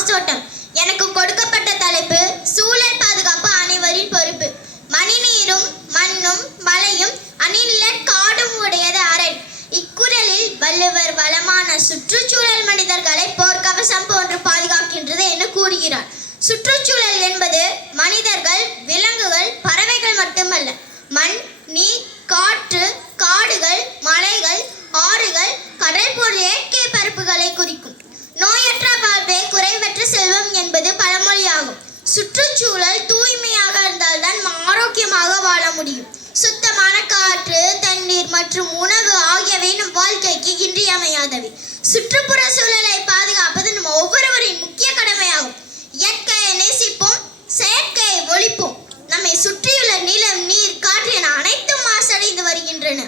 மாசோட்டம். எனக்கு கொடுக்கப்பட்ட தலைப்பு சூழல் பாதுகாப்பு அனைவரின் பொறுப்பு. மணிநீரும் மண்ணும் மலையும் அணிநிலற் காடும் உடையது அரண். இக்குறளில் வள்ளுவர் வளமான சுற்றுச்சூழல் மனிதர்களை போர்க்கவசம் போன்று பாதுகாக்கின்றது என கூறுகிறார். சுற்றுச்சூழல் என்பது மனிதர்கள், விலங்குகள், பறவைகள் மட்டுமல்ல, மண், நீர், காற்று, காடுகள், மலைகள், ஆறுகள், கடல் போன்ற இயற்கை பரப்புகளை குறிக்கும். நோயற்ற வாழ்வே குறைவற்ற செல்வம் என்பது பழமொழியாகும். சுற்றுச்சூழல் தூய்மையாக இருந்தால்தான் ஆரோக்கியமாக வாழ முடியும். சுத்தமான காற்று, தண்ணீர் மற்றும் உணவு ஆகியவை நம் வாழ்க்கைக்கு இன்றியமையாதவை. சுற்றுப்புற சூழலை பாதுகாப்பது நம் ஒவ்வொருவரின் முக்கிய கடமையாகும். இயற்கையை நேசிப்போம், செயற்கையை ஒழிப்போம். நம்மை சுற்றியுள்ள நிலம், நீர், காற்று என அனைத்தும் மாசடைந்து வருகின்றன.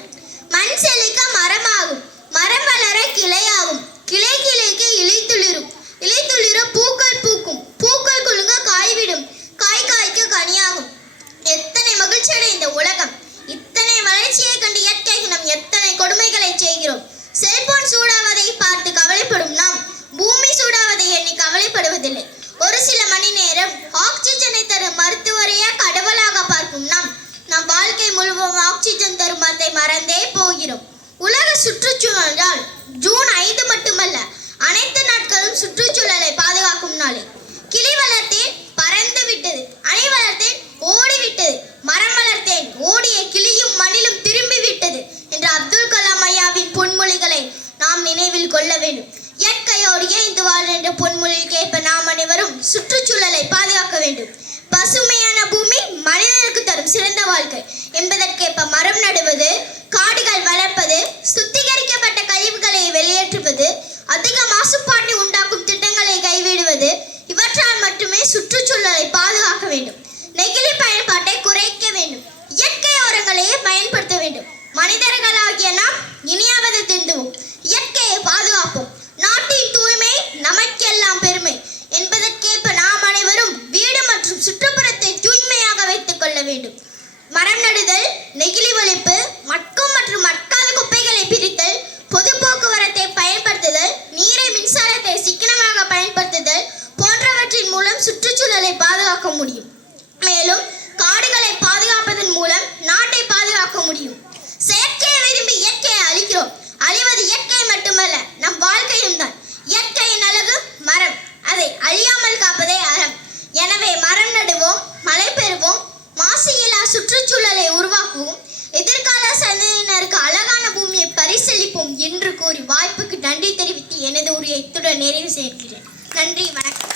மண் செழிக்க மரமாகும், மரம் வளர கிளையாகும், கிளை கிளைக்கு இலை துளிரும், இலை துளிர பூக்கள் பூக்கும், பூக்கள் குலுங்க காய்விடும், காய் காய்க்கு கனியாகும். எத்தனை மகிழ்ச்சியோட இந்த உலகம்! இத்தனை வளர்ச்சியை கண்டு இயற்கைக்கு நாம் எத்தனை கொடுமைகளை செய்கிறோம். செல்போன் சூடாவதை பார்த்து கவலைப்படும் நாம் பூமி சூடாவதை எண்ணி கவலைப்படுவதில்லை. ஒரு சில மணி நேரம் ஆக்சிஜனை தரும் மருத்துவரையே கடவுளாக பார்க்கும் நாம் நம் வாழ்க்கை முழுவதும் ஆக்சிஜன் தரும் மரத்தை மறந்தே போகிறோம். உலக சுற்றுச்சூழல் நாள் ஜூன் 5 மட்டுமல்ல, அனைத்து நாட்களும் சுற்றுச்சூழலை பாதுகாக்கும் நாளே. கிளி வளர்த்தேன், பறந்து விட்டது. அணை வளர்த்தேன், ஓடிவிட்டது. மரம் வளர்த்தேன், ஓடிய கிளியும் மண்ணிலும் திரும்பி விட்டது என்ற அப்துல் கலாம் ஐயாவின் பொன்மொழிகளை நாம் நினைவில் கொள்ள வேண்டும். இயற்கையோடு இணைந்து வாழ் என்ற பொன்மொழிக்கு ஏற்ப நாம் அனைவரும் சுற்றுச்சூழலை பாதுகாக்க வேண்டும். பசுமையான பூமி மனிதனுக்கு தரும் சிறந்த வாழ்க்கை என்பதற்கேற்ப மரம் நடுவது, காடுகள் வளர்ப்பது, சுத்திகரிக்கப்பட்ட கழிவுகளை வெளியேற்றுவது, அதிக மாசுபாட்டை உண்டாக்கும் திட்டங்களை கைவிடுவது, இவற்றால் மட்டுமே சுற்றுச்சூழலை பாதுகாக்க வேண்டும். நெகிழி பயன்பாட்டை குறைக்க வேண்டும். இயற்கை உரங்களையே பயன்படுத்த வேண்டும். மனிதர்களாகிய நாம் இனியாவது திருந்துவோம், இயற்கையை பாதுகாப்போம். நாட்டின் தூய்மை நமக்கெல்லாம் பெருமை என்பதற்கேற்ப நாம் அனைவரும் வீடு மற்றும் சுற்றுப்புறத்தை தூய்மையாக வைத்துக் கொள்ள வேண்டும். மரம் நடுதல், நெகிழி ஒழிப்பு, மட்கும் மற்றும் மட்காத குப்பைகளை பிரித்தல், பொது போக்குவரத்தை பயன்படுத்துதல், நீரை மின்சாரத்தை சிக்கனமாக பயன்படுத்துதல் போன்றவற்றின் மூலம் சுற்றுச்சூழலை பாதுகாக்க முடியும். மேலும் காடுகளை பாதுகாப்பதன் மூலம் நாட்டை பாதுகாக்க முடியும். செயற்கையை விரும்பி இயற்கையை அழிக்கிறோம். அழிவது இயற்கை மட்டுமல்ல, நம் வாழ்க்கையும் தான். இயற்கையின் அழகு மரம், அதை அழியாமல் காப்பதே அறம். எனவே மரம் நடுவோம், மழை பெறுவோம், மாசு இல்லா சுற்றுச்சூழலை உருவாக்குவோம், எதிர்கால சந்ததியினருக்கு அழகான பூமியை பரிசளிப்போம் என்று கூறி வாய்ப்புக்கு நன்றி தெரிவித்து எனது உரையை இத்துடன் நிறைவு செய்கிறேன். நன்றி, வணக்கம்.